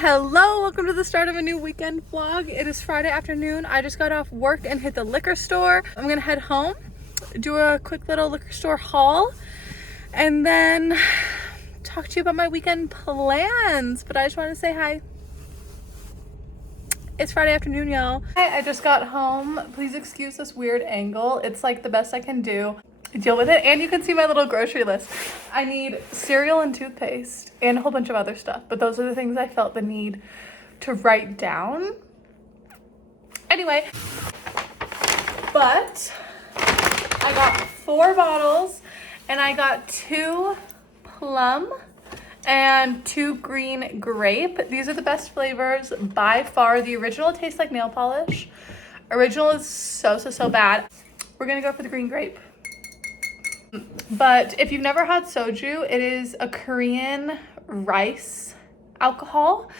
Hello, welcome to the start of a new weekend vlog. It is Friday afternoon. I just got off work and hit the liquor store. I'm gonna head home, do a quick little liquor store haul, and then talk to you about my weekend plans. But I just wanted to say hi. It's Friday afternoon, y'all. I just got home. Please excuse this weird angle. It's like the best I can do. Deal with it. And you can see my little grocery list. I need cereal and toothpaste and a whole bunch of other stuff, but those are the things I felt the need to write down. Anyway, but I got 4 bottles and I got 2 plum and 2 green grape. These are the best flavors by far. The original tastes like nail polish. Original is so bad. We're gonna go for the green grape. But if you've never had soju, it is a Korean rice alcohol,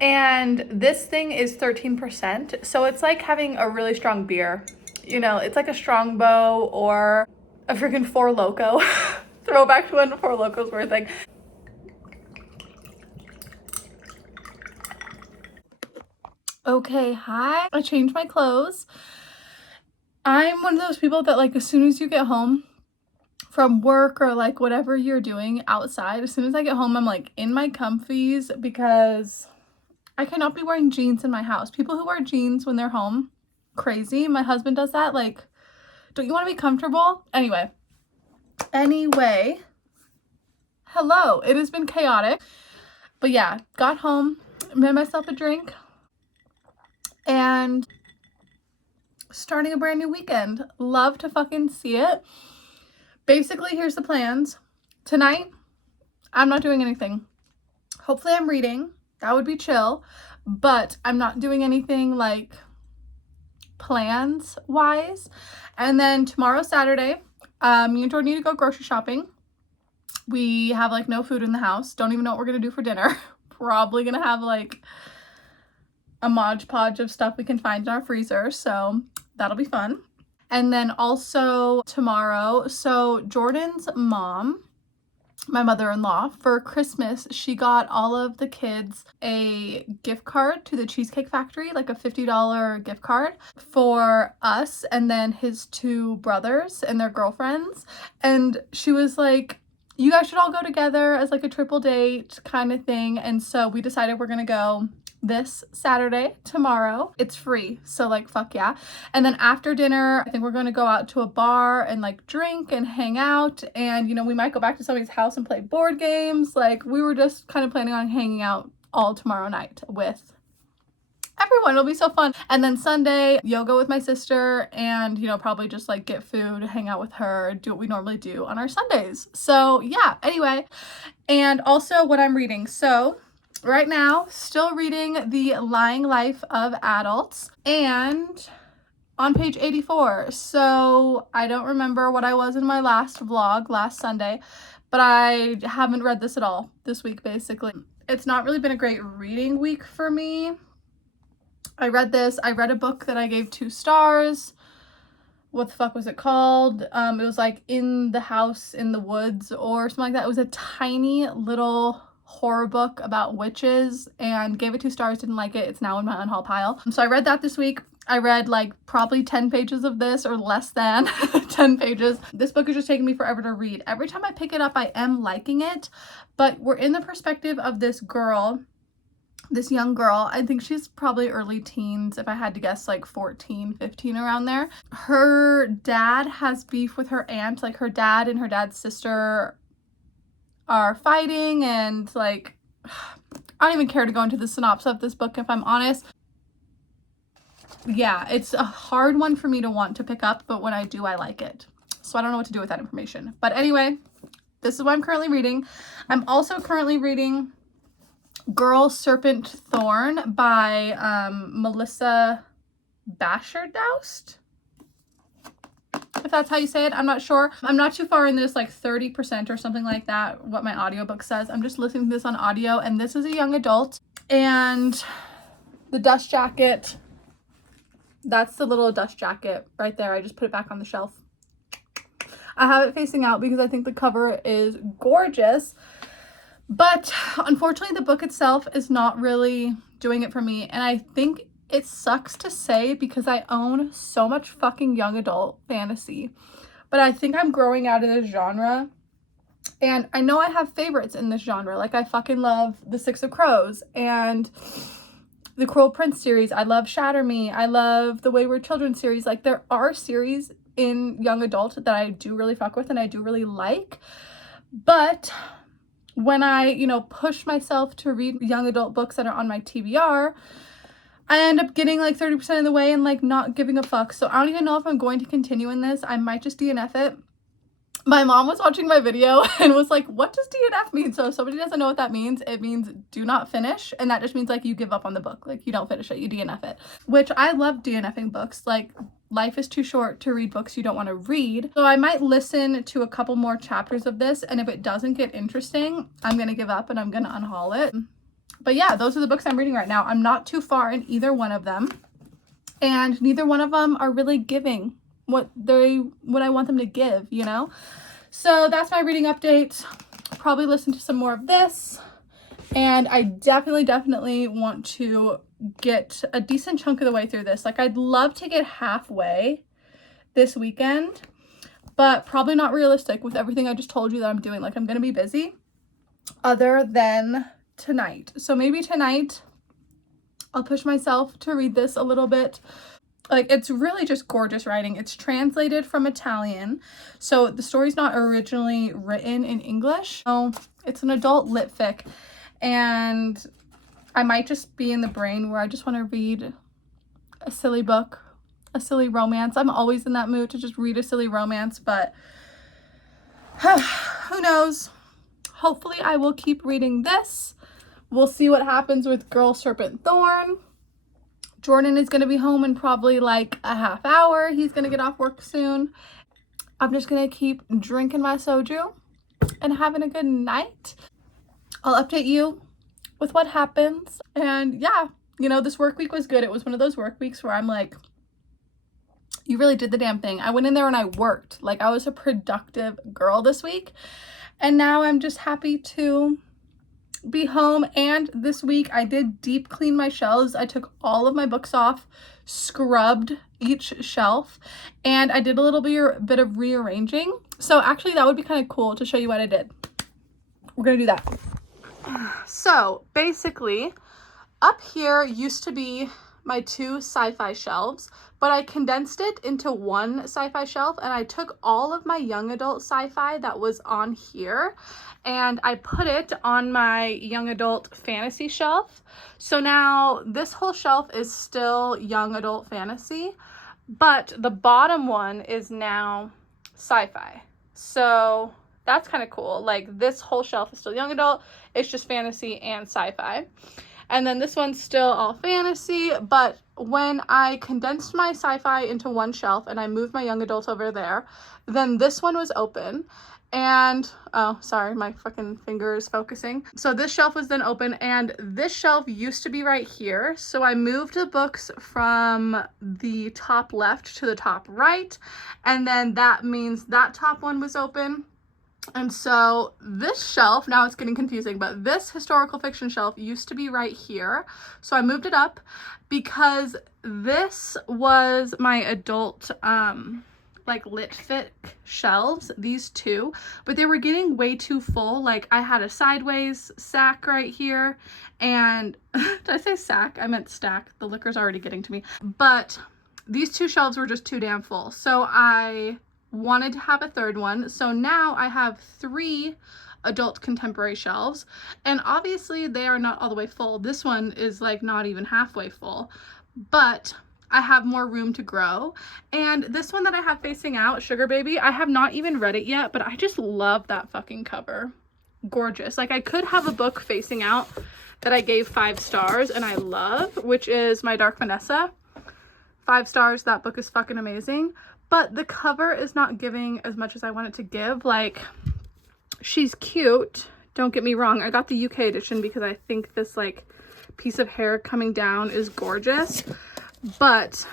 and this thing is 13%. So it's like having a really strong beer. You know, it's like a Strongbow or a freaking Four Loko. Throwback to when Four Lokos were a thing. Okay, hi. I changed my clothes. I'm one of those people that, like, as soon as you get home from work or like whatever you're doing outside, as soon as I get home, I'm like in my comfies because I cannot be wearing jeans in my house. People who wear jeans when they're home, crazy. My husband does that. Like, don't you want to be comfortable? Anyway, hello. It has been chaotic, but yeah, got home, made myself a drink, and starting a brand new weekend. Love to fucking see it. Basically, here's the plans. Tonight, I'm not doing anything. Hopefully I'm reading. That would be chill. But I'm not doing anything like plans wise. And then tomorrow, Saturday, me and Jordan need to go grocery shopping. We have like no food in the house. Don't even know what we're going to do for dinner. Probably going to have like a Mod Podge of stuff we can find in our freezer. So that'll be fun. And then also tomorrow, so Jordan's mom, my mother-in-law, for Christmas, she got all of the kids a gift card to the Cheesecake Factory, like a $50 gift card for us and then his 2 brothers and their girlfriends. And she was like, you guys should all go together as like a triple date kind of thing. And so we decided we're gonna go this Saturday, tomorrow. It's free, so like fuck yeah. And then after dinner, I think we're going to go out to a bar and like drink and hang out, and you know, we might go back to somebody's house and play board games. Like, we were just kind of planning on hanging out all tomorrow night with everyone. It'll be so fun. And then Sunday, yoga with my sister, and you know, probably just like get food, hang out with her, do what we normally do on our Sundays. So yeah, anyway. And also what I'm reading. So right now, still reading The Lying Life of Adults, and on page 84. So I don't remember what I was in my last vlog last Sunday, but I haven't read this at all this week, basically. It's not really been a great reading week for me. I read a book that I gave 2 stars. What the fuck was it called? It was like In the House in the Woods or something like that. It was a tiny little horror book about witches, and gave it 2 stars, didn't like it. It's now in my unhaul pile. So I read that this week. I read like probably 10 pages of this, or less than 10 pages. This book is just taking me forever to read. Every time I pick it up, I am liking it, but we're in the perspective of this girl, this young girl. I think she's probably early teens, if I had to guess, like 14, 15, around there. Her dad has beef with her aunt. Like, her dad and her dad's sister are fighting, and like, I don't even care to go into the synopsis of this book, if I'm honest. Yeah, it's a hard one for me to want to pick up, but when I do, I like it. So I don't know what to do with that information. But anyway, this is what I'm currently reading. I'm also currently reading Girl, Serpent, Thorn by Melissa Bashardoust, if that's how you say it. I'm not sure. I'm not too far in this, like 30% or something like that, what my audiobook says. I'm just listening to this on audio, and this is a young adult. And the dust jacket, that's the little dust jacket right there. I just put it back on the shelf. I have it facing out because I think the cover is gorgeous, But unfortunately, the book itself is not really doing it for me. And I think it sucks to say because I own so much fucking young adult fantasy. But I think I'm growing out of this genre. And I know I have favorites in this genre. Like, I fucking love The Six of Crows and the Cruel Prince series. I love Shatter Me. I love the Wayward Children series. Like, there are series in young adult that I do really fuck with and I do really like. But when I, push myself to read young adult books that are on my TBR, I end up getting like 30% of the way and like not giving a fuck. So I don't even know if I'm going to continue in this. I might just DNF it. My mom was watching my video and was like, what does DNF mean? So if somebody doesn't know what that means, it means do not finish. And that just means like you give up on the book. Like, you don't finish it, you DNF it. Which I love DNFing books. Like, life is too short to read books you don't want to read. So I might listen to a couple more chapters of this, and if it doesn't get interesting, I'm gonna give up and I'm gonna unhaul it. But yeah, those are the books I'm reading right now. I'm not too far in either one of them, and neither one of them are really giving what I want them to give, So that's my reading update. Probably listen to some more of this, and I definitely want to get a decent chunk of the way through this. Like, I'd love to get halfway this weekend, but probably not realistic with everything I just told you that I'm doing. Like, I'm gonna be busy other than tonight. So maybe tonight I'll push myself to read this a little bit. Like, it's really just gorgeous writing. It's translated from Italian, so the story's not originally written in English. So it's an adult lit fic, and I might just be in the brain where I just want to read a silly book, a silly romance. I'm always in that mood to just read a silly romance, but who knows? Hopefully I will keep reading this. We'll see what happens with Girl, Serpent, Thorn. Jordan is going to be home in probably like a half hour. He's going to get off work soon. I'm just going to keep drinking my soju and having a good night. I'll update you with what happens. And yeah, this work week was good. It was one of those work weeks where I'm like, you really did the damn thing. I went in there and I worked. Like, I was a productive girl this week. And now I'm just happy to be home. And this week I did deep clean my shelves. I took all of my books off, scrubbed each shelf, and I did a little bit of rearranging. So actually that would be kind of cool to show you what I did. We're gonna do that. So basically, up here used to be my two sci-fi shelves, but I condensed it into one sci-fi shelf, and I took all of my young adult sci-fi that was on here and I put it on my young adult fantasy shelf. So now this whole shelf is still young adult fantasy, but the bottom one is now sci-fi. So that's kind of cool. Like, this whole shelf is still young adult, it's just fantasy and sci-fi. And then this one's still all fantasy, but when I condensed my sci-fi into one shelf and I moved my young adult over there, then this one was open. And, oh, sorry, my fucking finger is focusing. So this shelf was then open, and this shelf used to be right here. So I moved the books from the top left to the top right, and then that means that top one was open. And so this shelf, now it's getting confusing, but this historical fiction shelf used to be right here. So I moved it up because this was my adult, like lit fic shelves, these two, but they were getting way too full. Like, I had a sideways sack right here, and did I say sack? I meant stack. The liquor's already getting to me. But these two shelves were just too damn full. So I wanted to have a third one. So now I have 3 adult contemporary shelves, and obviously they are not all the way full. This one is like not even halfway full, but I have more room to grow. And this one that I have facing out, Sugar Baby, I have not even read it yet, but I just love that fucking cover. Gorgeous. Like, I could have a book facing out that I gave 5 stars and I love, which is My Dark Vanessa. 5 stars. That book is fucking amazing. But the cover is not giving as much as I want it to give. Like, she's cute, don't get me wrong. I got the UK edition because I think this like piece of hair coming down is gorgeous, but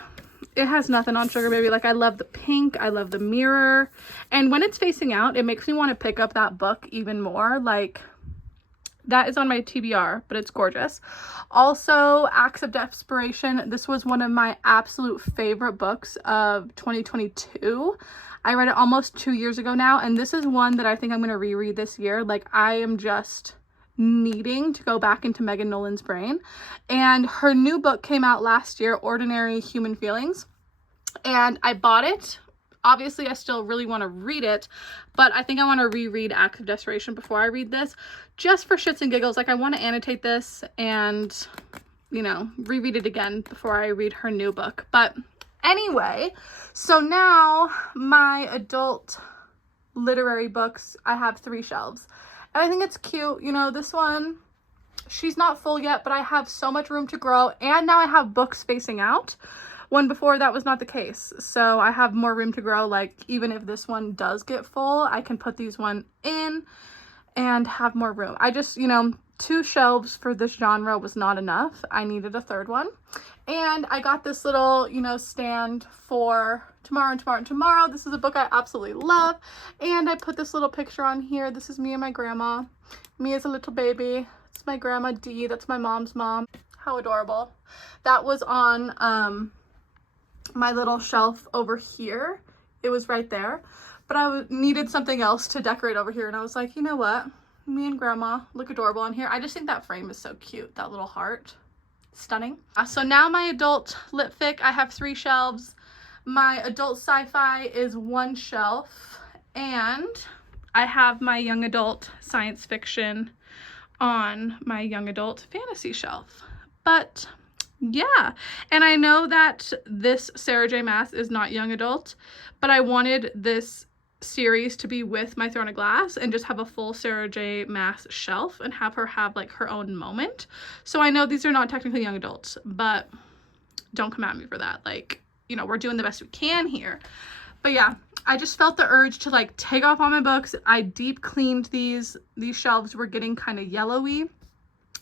it has nothing on Sugar Baby. Like, I love the pink, I love the mirror, and when it's facing out, it makes me want to pick up that book even more. Like, that is on my TBR, but it's gorgeous. Also, Acts of Desperation. This was one of my absolute favorite books of 2022. I read it almost 2 years ago now, and this is one that I think I'm going to reread this year. Like, I am just needing to go back into Megan Nolan's brain. And her new book came out last year, Ordinary Human Feelings, and I bought it. Obviously, I still really want to read it, but I think I want to reread Acts of Desperation before I read this, just for shits and giggles. Like, I want to annotate this and, you know, reread it again before I read her new book. But anyway, so now my adult literary books, I have 3 shelves. And I think it's cute. You know, this one, she's not full yet, but I have so much room to grow. And now I have books facing out, when before that was not the case. So I have more room to grow. Like, even if this one does get full, I can put these one in and have more room. I just, you know, 2 shelves for this genre was not enough. I needed a 3rd one. And I got this little, you know, stand for Tomorrow and Tomorrow and Tomorrow. This is a book I absolutely love. And I put this little picture on here. This is me and my grandma. Me as a little baby. It's my grandma Dee. That's my mom's mom. How adorable. That was on my little shelf over here. It was right there, but I needed something else to decorate over here, and I was like, you know what, me and grandma look adorable on here. I just think that frame is so cute, that little heart. Stunning. So now my adult lit fic, I have 3 shelves. My adult sci-fi is 1 shelf, and I have my young adult science fiction on my young adult fantasy shelf. But yeah, and I know that this Sarah J. Maas is not young adult, but I wanted this series to be with My Throne of Glass and just have a full Sarah J. Maas shelf and have her have like her own moment. So I know these are not technically young adults, but don't come at me for that. Like, you know, we're doing the best we can here. But yeah, I just felt the urge to like take off all my books. I deep cleaned these shelves were getting kind of yellowy.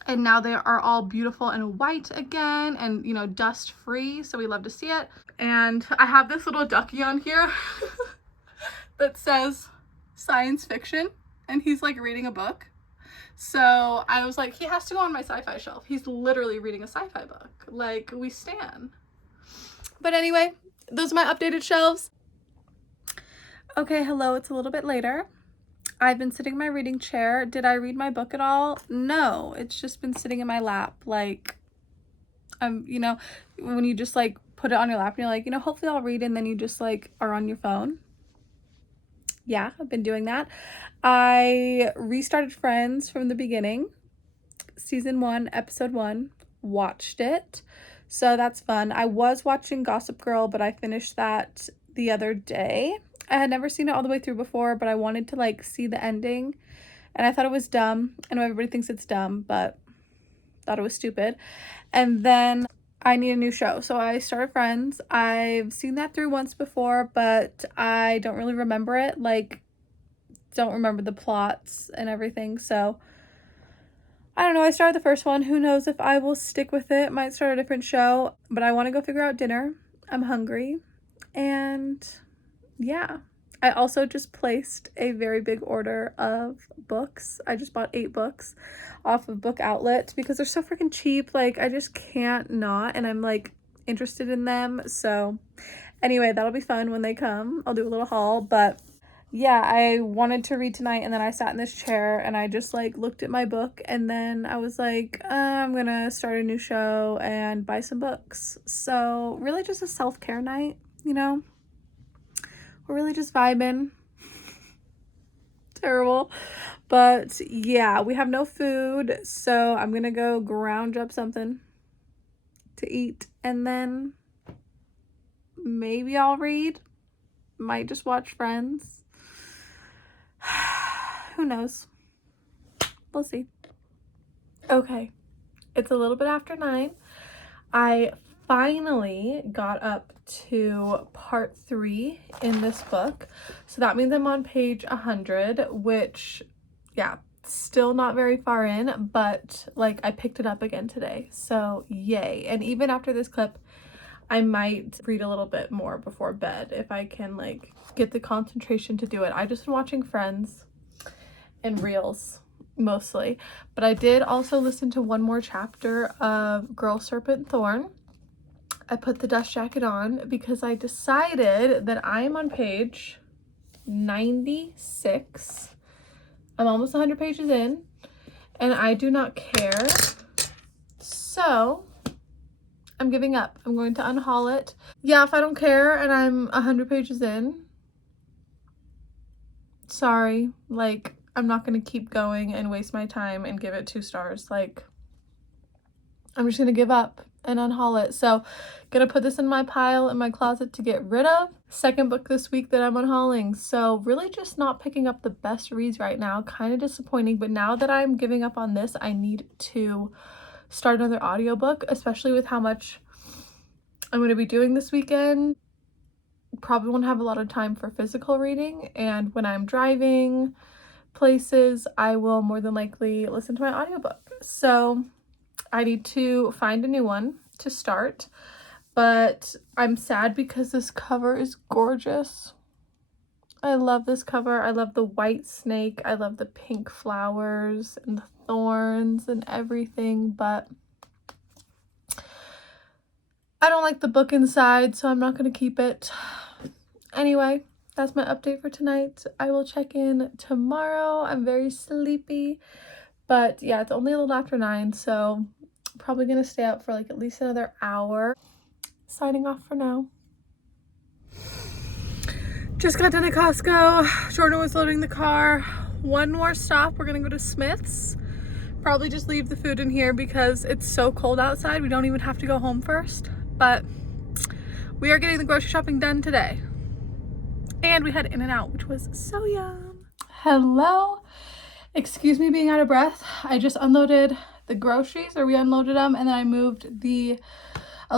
And now they are all beautiful and white again and, you know, dust free. So we love to see it. And I have this little ducky on here that says science fiction. And he's like reading a book. So I was like, he has to go on my sci-fi shelf. He's literally reading a sci-fi book. Like, we stan. But anyway, those are my updated shelves. Okay, hello. It's a little bit later. I've been sitting in my reading chair. Did I read my book at all? No, it's just been sitting in my lap. Like, you know, when you just like put it on your lap and you're like, you know, hopefully I'll read, and then you just like are on your phone. Yeah, I've been doing that. I restarted Friends from the beginning. Season 1, episode 1. Watched it. So that's fun. I was watching Gossip Girl, but I finished that the other day. I had never seen it all the way through before, but I wanted to like see the ending, and I thought it was dumb. I know everybody thinks it's dumb, but thought it was stupid. And then I need a new show, so I started Friends. I've seen that through once before, but I don't really remember it. Like, don't remember the plots and everything, so I don't know. I started the first one. Who knows if I will stick with it. Might start a different show, but I want to go figure out dinner. I'm hungry, and yeah, I also just placed a very big order of books. I just bought 8 books off of Book Outlet because they're so freaking cheap. Like, I just can't not, and I'm like interested in them. So anyway, that'll be fun when they come. I'll do a little haul. But yeah, I wanted to read tonight, and then I sat in this chair and I just like looked at my book, and then I was like, I'm gonna start a new show and buy some books. So really just a self-care night, you know. We're really just vibing. Terrible. But yeah, we have no food, so I'm gonna go ground up something to eat, and then maybe I'll read. Might just watch Friends. Who knows? We'll see. Okay, it's a little bit after 9. I finally got up to part 3 in this book, so that means I'm on page 100, which, yeah, still not very far in, but like I picked it up again today, so yay. And even after this clip, I might read a little bit more before bed if I can like get the concentration to do it. I've just been watching Friends and Reels mostly. But I did also listen to one more chapter of Girl, Serpent, Thorn. I put the dust jacket on because I decided that I am on page 96. I'm almost 100 pages in, and I do not care. So I'm giving up. I'm going to unhaul it. Yeah, if I don't care and I'm 100 pages in, sorry. Like, I'm not going to keep going and waste my time and give it 2 stars. Like, I'm just going to give up and unhaul it. So, gonna put this in my pile in my closet to get rid of. Second book this week that I'm unhauling. So, really just not picking up the best reads right now. Kind of disappointing. But now that I'm giving up on this, I need to start another audiobook, especially with how much I'm going to be doing this weekend. Probably won't have a lot of time for physical reading, and when I'm driving places, I will more than likely listen to my audiobook. So I need to find a new one to start, but I'm sad because this cover is gorgeous. I love this cover. I love the white snake. I love the pink flowers and the thorns and everything, but I don't like the book inside, so I'm not going to keep it. Anyway, that's my update for tonight. I will check in tomorrow. I'm very sleepy, but yeah, it's only a little after 9, so probably going to stay up for like at least another hour. Signing off for now. Just got done at Costco. Jordan was loading the car. One more stop. We're going to go to Smith's. Probably just leave the food in here because it's so cold outside. We don't even have to go home first, but we are getting the grocery shopping done today. And we had In-N-Out, which was so yum. Hello. Excuse me being out of breath. I just unloaded the groceries, or we unloaded them, and then I moved a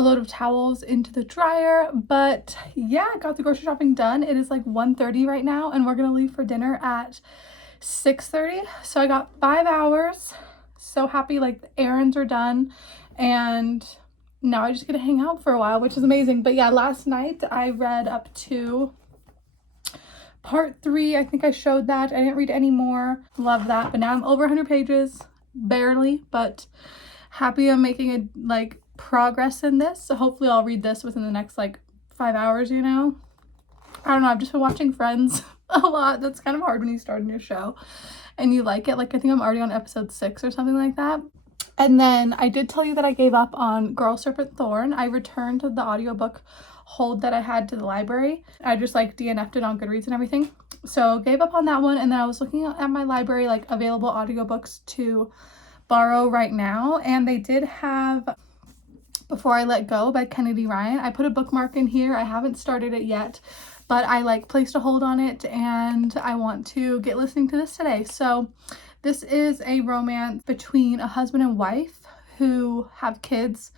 load of towels into the dryer. But yeah, I got the grocery shopping done. It is like 1:30 right now, and we're gonna leave for dinner at 6:30. So I got 5 hours. So happy, like the errands are done, and now I just get to hang out for a while, which is amazing. But yeah, last night I read up to part 3. I think I showed that. I didn't read any more. Love that. But now I'm over 100 pages. Barely, but happy I'm making a like progress in this. So hopefully I'll read this within the next like 5 hours, you know? I don't know. I've just been watching Friends a lot. That's kind of hard when you start a new show and you like it. Like, I think I'm already on episode 6 or something like that. And then I did tell you that I gave up on Girl, Serpent, Thorn. I returned the audiobook hold that I had to the library. I just like DNF'd it on Goodreads and everything. So gave up on that one. And then I was looking at my library, like available audiobooks to borrow right now. And they did have Before I Let Go by Kennedy Ryan. I put a bookmark in here. I haven't started it yet, but I like placed a hold on it and I want to get listening to this today. So this is a romance between a husband and wife who have kids,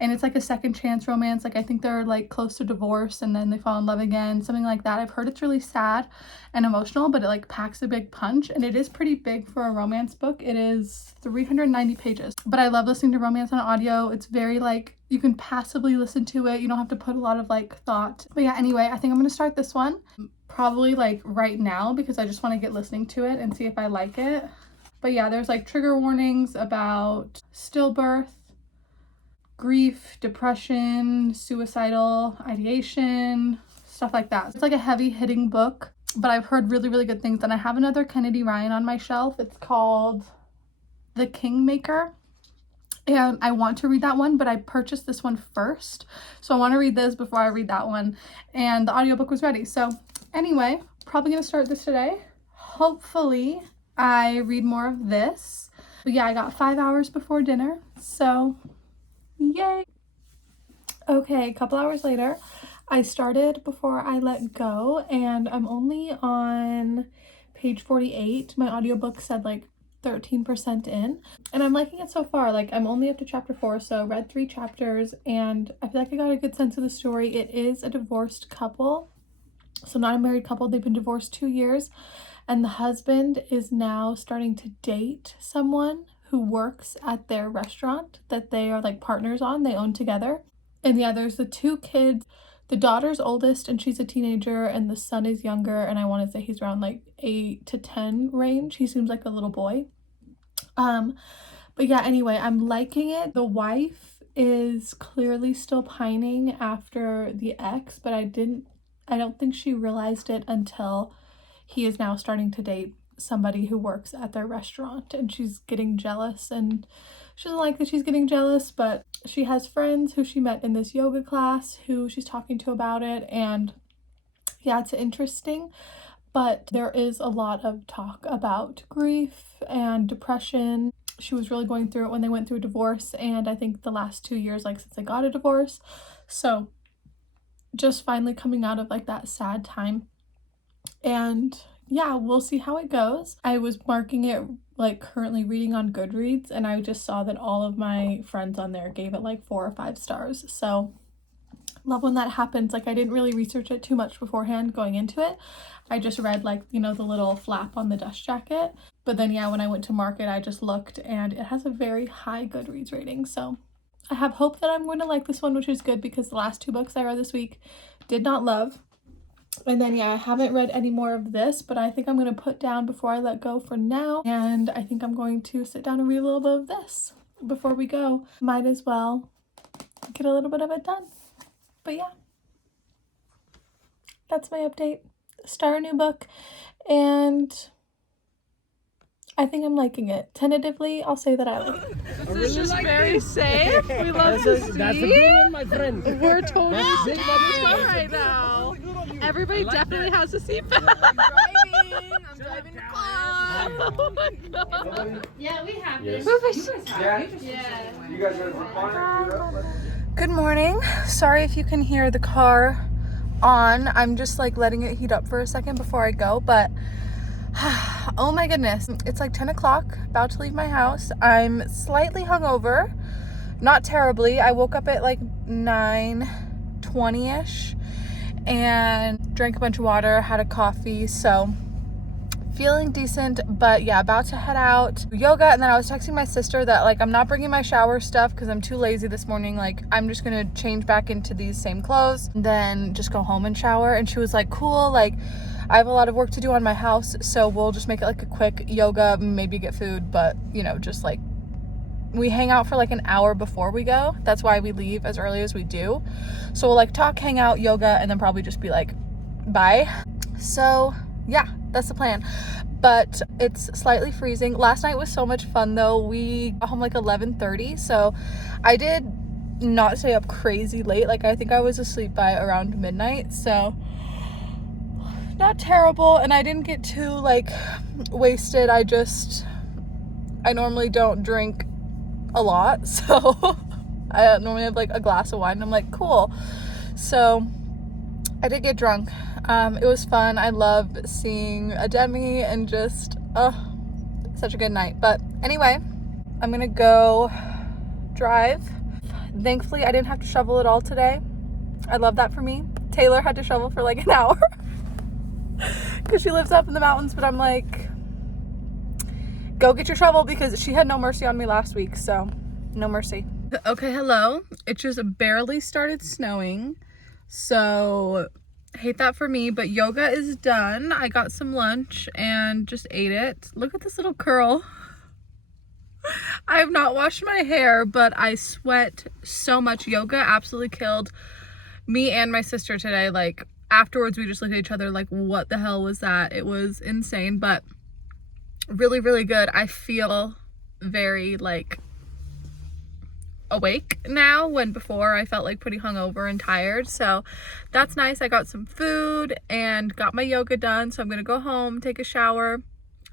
and it's like a second chance romance. Like, I think they're like close to divorce and then they fall in love again, something like that. I've heard it's really sad and emotional, but it like packs a big punch, and it is pretty big for a romance book. It is 390 pages, but I love listening to romance on audio. It's very like, you can passively listen to it. You don't have to put a lot of like thought. But yeah, anyway, I think I'm gonna start this one probably like right now because I just want to get listening to it and see if I like it. But yeah, there's like trigger warnings about stillbirth, grief, depression, suicidal ideation, stuff like that. It's like a heavy hitting book, but I've heard really, really good things. And I have another Kennedy Ryan on my shelf. It's called The Kingmaker. And I want to read that one, but I purchased this one first. So I want to read this before I read that one. And the audiobook was ready. So anyway, probably going to start this today. Hopefully I read more of this. But yeah, I got 5 hours before dinner. So yay. Okay, a couple hours later, I started Before I Let Go, and I'm only on page 48. My audiobook said like 13% in, and I'm liking it so far. Like, I'm only up to chapter 4, so read 3 chapters, and I feel like I got a good sense of the story. It is a divorced couple, so not a married couple. They've been divorced 2 years, and the husband is now starting to date someone who works at their restaurant that they are like partners on, they own together. And yeah, there's the 2 kids. The daughter's oldest and she's a teenager, and the son is younger, and I want to say he's around like 8 to 10 range. He seems like a little boy. But yeah, anyway, I'm liking it. The wife is clearly still pining after the ex, but I don't think she realized it until he is now starting to date somebody who works at their restaurant, and she's getting jealous, and she doesn't like that she's getting jealous, but she has friends who she met in this yoga class who she's talking to about it, and yeah, it's interesting. But there is a lot of talk about grief and depression. She was really going through it when they went through a divorce, and I think the last 2 years, like since they got a divorce. So just finally coming out of like that sad time. And yeah, we'll see how it goes. I was marking it like currently reading on Goodreads, and I just saw that all of my friends on there gave it like 4 or 5 stars. So love when that happens. Like I didn't really research it too much beforehand going into it. I just read like, you know, the little flap on the dust jacket. But then yeah, when I went to mark it, I just looked and it has a very high Goodreads rating. So I have hope that I'm going to like this one, which is good because the last 2 books I read this week did not love. And then yeah, I haven't read any more of this, but I think I'm going to put down Before I Let Go for now. And I think I'm going to sit down and read a little bit of this before we go. Might as well get a little bit of it done. But yeah, that's my update. Start a new book, and I think I'm liking it. Tentatively, I'll say that I like it. This is just very safe. We love to see. That's a good one, my friend. We're totally safe on the show right now. Everybody definitely has a seatbelt. I'm driving the car. Oh my god. Yeah, we have Yes. this. Yeah. You guys ready for fun? Good morning. Sorry if you can hear the car on. I'm just like letting it heat up for a second before I go, but oh my goodness. It's like 10 o'clock, about to leave my house. I'm slightly hungover, not terribly. I woke up at like 9:20ish and drank a bunch of water, had a coffee, so feeling decent. But yeah, about to head out yoga. And then I was texting my sister that like I'm not bringing my shower stuff because I'm too lazy this morning. Like I'm just gonna change back into these same clothes, then just go home and shower. And she was like, cool, like I have a lot of work to do on my house, so we'll just make it like a quick yoga, maybe get food, but you know, just like we hang out for like an hour before we go. That's why we leave as early as we do. So we'll like talk, hang out, yoga, and then probably just be like bye. So yeah, that's the plan. But it's slightly freezing. Last night was so much fun though. We got home like 11:30, so I did not stay up crazy late. Like I think I was asleep by around midnight, so not terrible. And I didn't get too like wasted. I normally don't drink a lot, so I normally have like a glass of wine and I'm like, cool. So I did get drunk. It was fun. I love seeing a demi and just such a good night. But anyway, I'm gonna go drive. Thankfully I didn't have to shovel it all today. I love that for me. Taylor had to shovel for like an hour because she lives up in the mountains, but I'm like, go get your shovel, because she had no mercy on me last week, so no mercy. Okay, hello. It just barely started snowing, so hate that for me, but yoga is done. I got some lunch and just ate it. Look at this little curl. I have not washed my hair, but I sweat so much. Yoga absolutely killed me and my sister today. Like afterwards we just looked at each other like, what the hell was that? It was insane, but really, really good. I feel very like awake now, when before I felt like pretty hungover and tired. So that's nice. I got some food and got my yoga done, so I'm gonna go home, take a shower,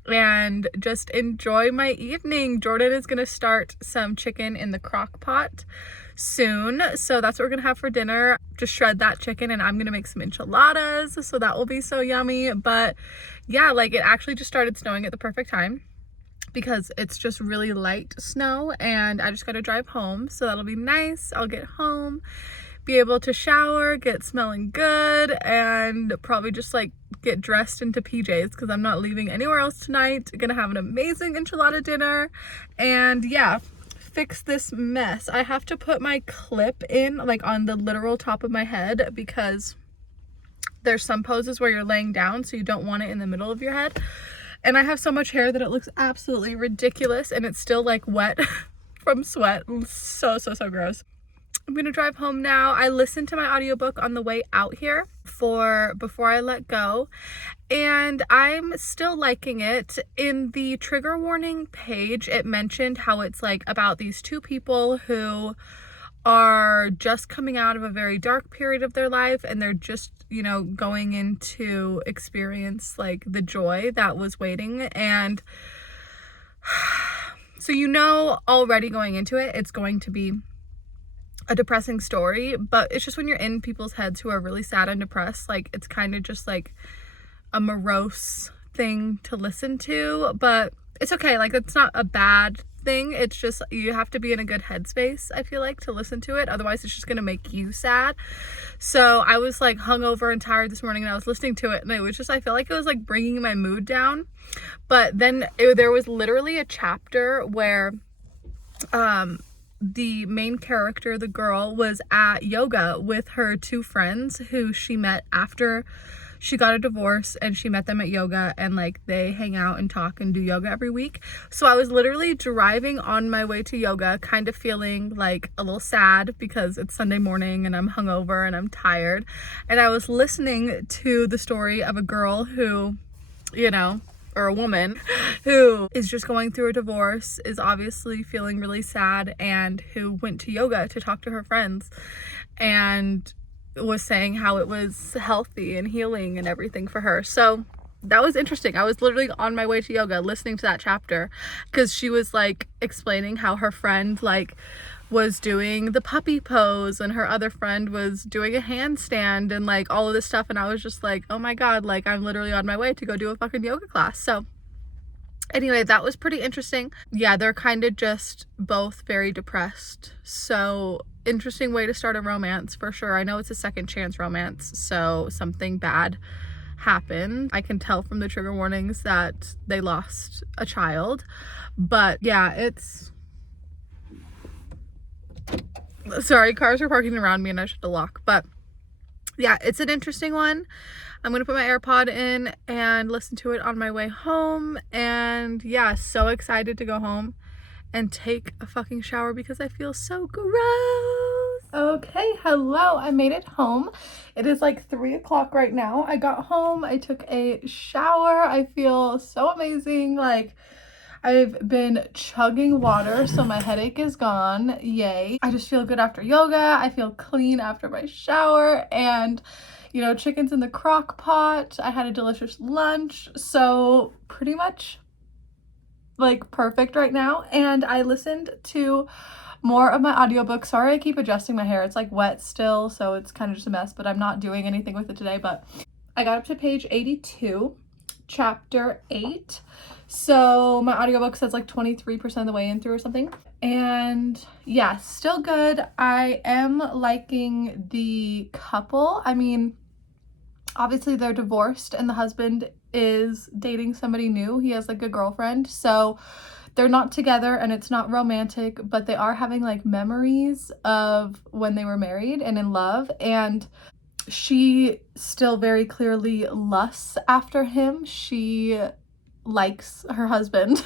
and just enjoy my evening. Jordan is gonna start some chicken in the crock pot soon, so that's what we're gonna have for dinner. Just shred that chicken and I'm gonna make some enchiladas, so that will be so yummy. But yeah, like it actually just started snowing at the perfect time because it's just really light snow, and I just gotta drive home, so that'll be nice. I'll get home, be able to shower, get smelling good, and probably just like get dressed into PJs because I'm not leaving anywhere else tonight. Gonna have an amazing enchilada dinner, and yeah, fix this mess. I have to put my clip in like on the literal top of my head because there's some poses where you're laying down, so you don't want it in the middle of your head. And I have so much hair that it looks absolutely ridiculous, and it's still like wet from sweat. So gross. I'm gonna drive home now. I listened to my audiobook on the way out here for Before I Let Go, and I'm still liking it. In the trigger warning page, it mentioned how it's like about these two people who are just coming out of a very dark period of their life, and they're just, you know, going into experience like the joy that was waiting. And so, you know, already going into it, it's going to be a depressing story, but it's just when you're in people's heads who are really sad and depressed, like it's kind of just like a morose thing to listen to. But it's okay, like it's not a bad thing, it's just you have to be in a good headspace, I feel like, to listen to it, otherwise it's just gonna make you sad. So I was like hungover and tired this morning, and I was listening to it, and it was just, I feel like it was like bringing my mood down. But then there was literally a chapter where the main character, the girl, was at yoga with her two friends who she met after she got a divorce, and she met them at yoga, and like they hang out and talk and do yoga every week. So I was literally driving on my way to yoga kind of feeling like a little sad because it's Sunday morning and I'm hungover and I'm tired, and I was listening to the story of a girl who, you know, or a woman who is just going through a divorce, is obviously feeling really sad, and who went to yoga to talk to her friends and was saying how it was healthy and healing and everything for her. So that was interesting. I was literally on my way to yoga listening to that chapter, because she was like explaining how her friend like was doing the puppy pose, and her other friend was doing a handstand and like all of this stuff, and I was just like, oh my god, like I'm literally on my way to go do a fucking yoga class. So anyway, that was pretty interesting. Yeah, they're kind of just both very depressed. So interesting way to start a romance for sure. I know it's a second chance romance, so something bad happened. I can tell from the trigger warnings that they lost a child. But yeah, it's... Sorry, cars are parking around me and I should lock. But yeah, it's an interesting one. I'm gonna put my AirPod in and listen to it on my way home. And yeah, so excited to go home and take a fucking shower because I feel so gross. Okay, hello, I made it home. It is like 3 o'clock right now. I got home, I took a shower. I feel so amazing. Like, I've been chugging water, so my headache is gone. Yay. I just feel good after yoga. I feel clean after my shower, and you know, chicken's in the crock pot. I had a delicious lunch, so pretty much like perfect right now. And I listened to more of my audiobook. Sorry, I keep adjusting my hair. It's like wet still, so it's kind of just a mess, but I'm not doing anything with it today. But I got up to page 82, chapter 8. So my audiobook says like 23% of the way in through or something. And yeah, still good. I am liking the couple. I mean, obviously they're divorced and the husband is dating somebody new. He has like a girlfriend. So they're not together and it's not romantic, but they are having like memories of when they were married and in love. And she still very clearly lusts after him. She likes her husband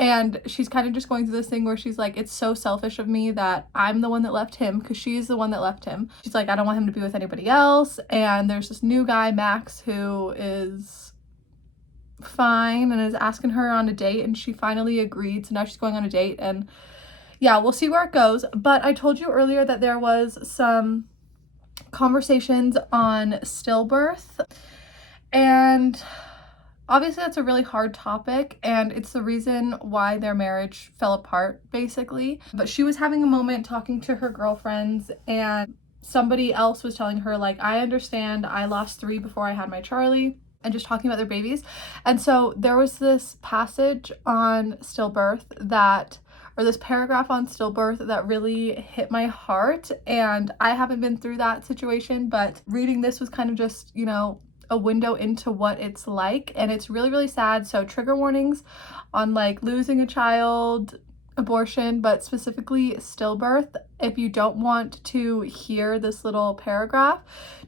and she's kind of just going through this thing where she's like, it's so selfish of me that I'm the one that left him, because she's the one that left him. She's like, I don't want him to be with anybody else. And there's this new guy, Max, who is fine and is asking her on a date, and she finally agreed, so now she's going on a date. And yeah, we'll see where it goes. But I told you earlier that there was some conversations on stillbirth, and obviously that's a really hard topic, and it's the reason why their marriage fell apart, basically. But she was having a moment talking to her girlfriends, and somebody else was telling her, like, I understand, I lost 3 before I had my Charlie, and just talking about their babies. And so there was this passage on stillbirth that, or this paragraph on stillbirth that really hit my heart. And I haven't been through that situation, but reading this was kind of just, you know, a window into what it's like. And it's really, really sad. So trigger warnings on like losing a child, abortion, but specifically stillbirth. If you don't want to hear this little paragraph,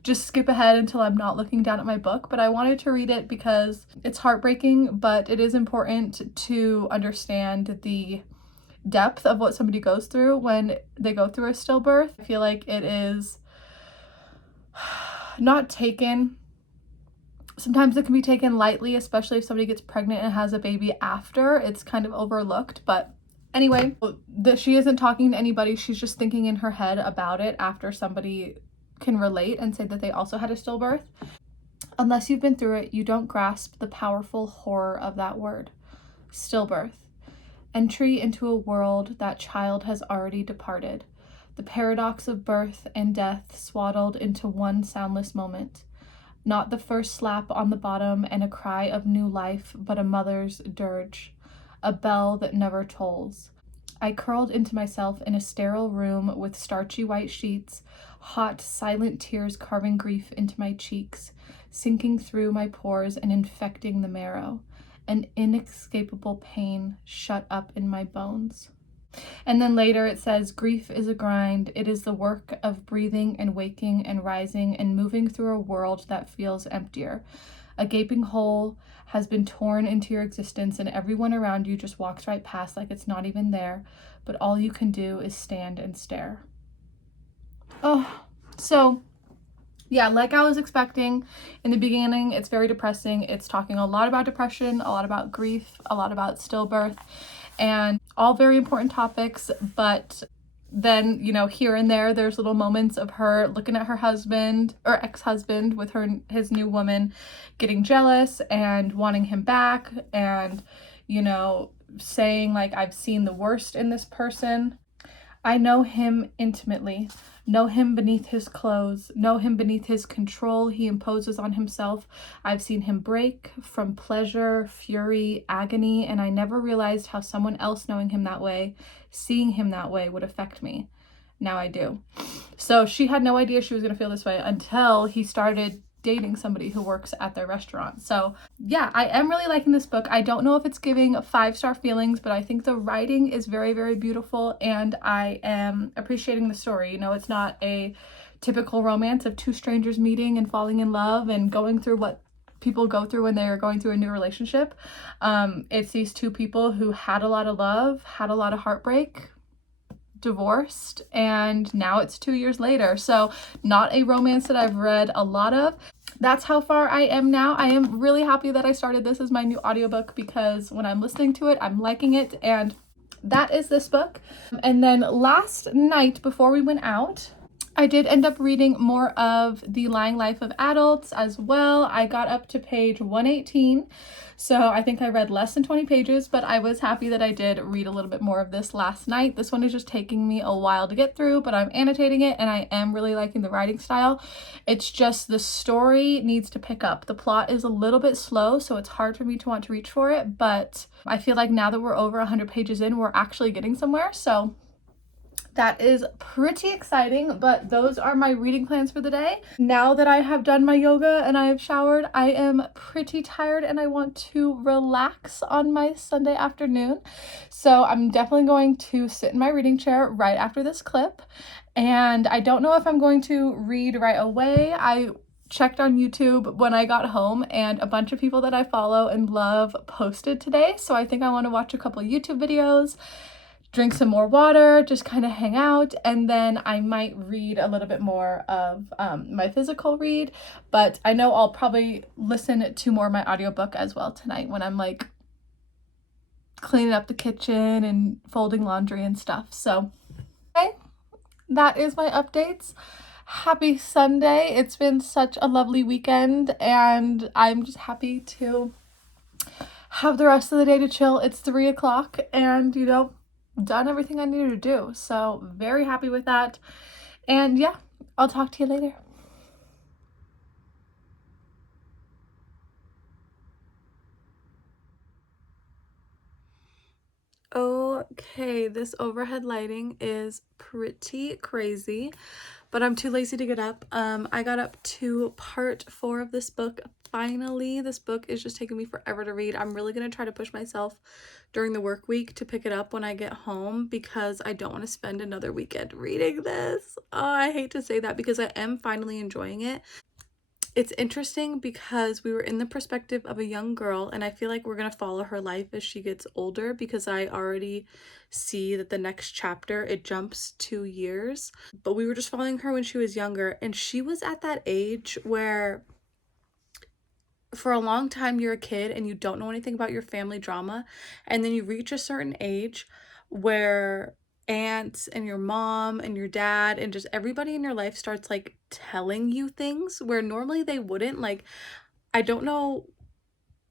just skip ahead until I'm not looking down at my book. But I wanted to read it because it's heartbreaking, but it is important to understand the depth of what somebody goes through when they go through a stillbirth. I feel like it is not taken, sometimes it can be taken lightly, especially if somebody gets pregnant and has a baby after. It's kind of overlooked. But anyway, she isn't talking to anybody. She's just thinking in her head about it after somebody can relate and say that they also had a stillbirth. Unless you've been through it, you don't grasp the powerful horror of that word. Stillbirth. Entry into a world that child has already departed. The paradox of birth and death swaddled into one soundless moment. Not the first slap on the bottom and a cry of new life, but a mother's dirge. A bell that never tolls. I curled into myself in a sterile room with starchy white sheets, hot, silent tears carving grief into my cheeks, sinking through my pores and infecting the marrow. An inescapable pain shut up in my bones. And then later it says, grief is a grind. It is the work of breathing and waking and rising and moving through a world that feels emptier. A gaping hole has been torn into your existence and everyone around you just walks right past like it's not even there, but all you can do is stand and stare. Oh, so yeah, like I was expecting in the beginning, it's very depressing. It's talking a lot about depression, a lot about grief, a lot about stillbirth, and all very important topics. But then, you know, here and there, there's little moments of her looking at her husband or ex-husband with his new woman, getting jealous and wanting him back, and, you know, saying like, I've seen the worst in this person. I know him intimately, know him beneath his clothes, know him beneath his control he imposes on himself. I've seen him break from pleasure, fury, agony, and I never realized how someone else knowing him that way, seeing him that way, would affect me. Now I do. So she had no idea she was going to feel this way until he started dating somebody who works at their restaurant. So yeah, I am really liking this book. I don't know if it's giving 5-star feelings, but I think the writing is very, very beautiful and I am appreciating the story. You know, it's not a typical romance of two strangers meeting and falling in love and going through what people go through when they're going through a new relationship. It's these two people who had a lot of love, had a lot of heartbreak, divorced, and now it's 2 years later. So not a romance that I've read a lot of. That's how far I am now. I am really happy that I started this as my new audiobook because when I'm listening to it, I'm liking it, and that is this book. And then last night before we went out, I did end up reading more of The Lying Life of Adults as well. I got up to page 118. So I think I read less than 20 pages, but I was happy that I did read a little bit more of this last night. This one is just taking me a while to get through, but I'm annotating it and I am really liking the writing style. It's just the story needs to pick up. The plot is a little bit slow, so it's hard for me to want to reach for it, but I feel like now that we're over 100 pages in, we're actually getting somewhere. So that is pretty exciting, but those are my reading plans for the day. Now that I have done my yoga and I have showered, I am pretty tired and I want to relax on my Sunday afternoon. So I'm definitely going to sit in my reading chair right after this clip. And I don't know if I'm going to read right away. I checked on YouTube when I got home and a bunch of people that I follow and love posted today. So I think I want to watch a couple YouTube videos, drink some more water, just kind of hang out, and then I might read a little bit more of my physical read, but I know I'll probably listen to more of my audiobook as well tonight when I'm like cleaning up the kitchen and folding laundry and stuff. So okay, that is my updates. Happy Sunday. It's been such a lovely weekend and I'm just happy to have the rest of the day to chill. It's 3 o'clock and, you know, done everything I needed to do. So very happy with that. And yeah, I'll talk to you later. Okay, this overhead lighting is pretty crazy, but I'm too lazy to get up. I got up to part 4 of this book finally, this book is just taking me forever to read. I'm really gonna try to push myself during the work week to pick it up when I get home because I don't want to spend another weekend reading this. Oh, I hate to say that because I am finally enjoying it. It's interesting because we were in the perspective of a young girl, and I feel like we're gonna follow her life as she gets older because I already see that the next chapter, it jumps 2 years. But we were just following her when she was younger, and she was at that age where for a long time you're a kid and you don't know anything about your family drama, and then you reach a certain age where aunts and your mom and your dad and just everybody in your life starts like telling you things where normally they wouldn't. Like, I don't know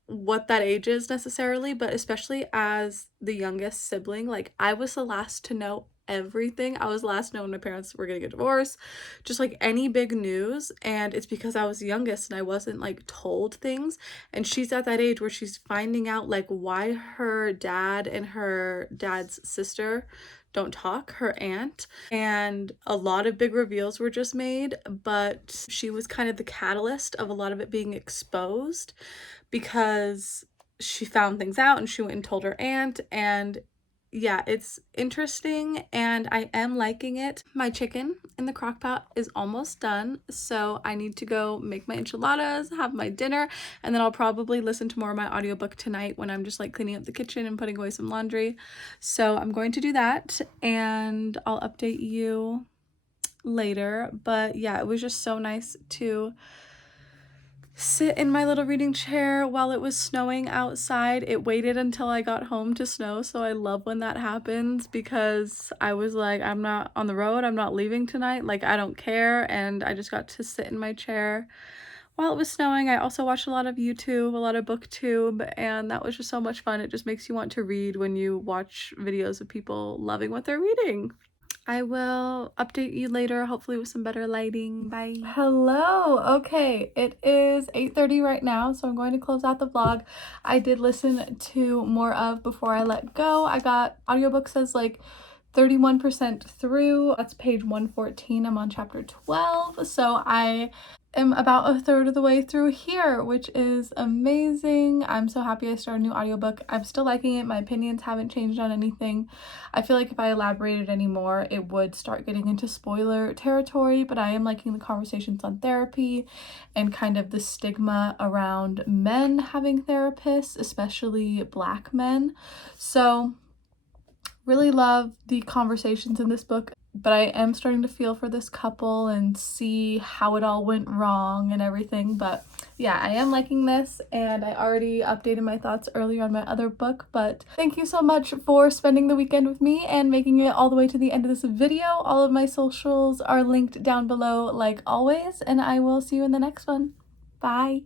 what that age is necessarily, but especially as the youngest sibling, like I was the last to know everything. I was the last to know when my parents were gonna get divorced, just like any big news. And it's because I was the youngest and I wasn't like told things. And she's at that age where she's finding out like why her dad and her dad's sister don't talk, her aunt, and a lot of big reveals were just made, but she was kind of the catalyst of a lot of it being exposed because she found things out and she went and told her aunt. And yeah, it's interesting and I am liking it. My chicken in the crock pot is almost done, so I need to go make my enchiladas, have my dinner, and then I'll probably listen to more of my audiobook tonight when I'm just like cleaning up the kitchen and putting away some laundry. So I'm going to do that and I'll update you later. But yeah, it was just so nice to sit in my little reading chair while it was snowing outside. It waited until I got home to snow, so I love when that happens because I was like, I'm not on the road, I'm not leaving tonight, like I don't care. And I just got to sit in my chair while it was snowing. I also watched a lot of YouTube, a lot of booktube, and that was just so much fun. It just makes you want to read when you watch videos of people loving what they're reading. I will update you later, hopefully with some better lighting. Bye. Hello. Okay, it is 8:30 right now, so I'm going to close out the vlog. I did listen to more of Before I Let Go. I got audiobook says like 31% through. That's page 114. I'm on chapter 12. So I am about a third of the way through here, which is amazing. I'm so happy I started a new audiobook. I'm still liking it. My opinions haven't changed on anything. I feel like if I elaborated any more, it would start getting into spoiler territory, but I am liking the conversations on therapy and kind of the stigma around men having therapists, especially Black men. So really love the conversations in this book, but I am starting to feel for this couple and see how it all went wrong and everything. But yeah, I am liking this, and I already updated my thoughts earlier on my other book. But thank you so much for spending the weekend with me and making it all the way to the end of this video. All of my socials are linked down below like always, and I will see you in the next one. Bye.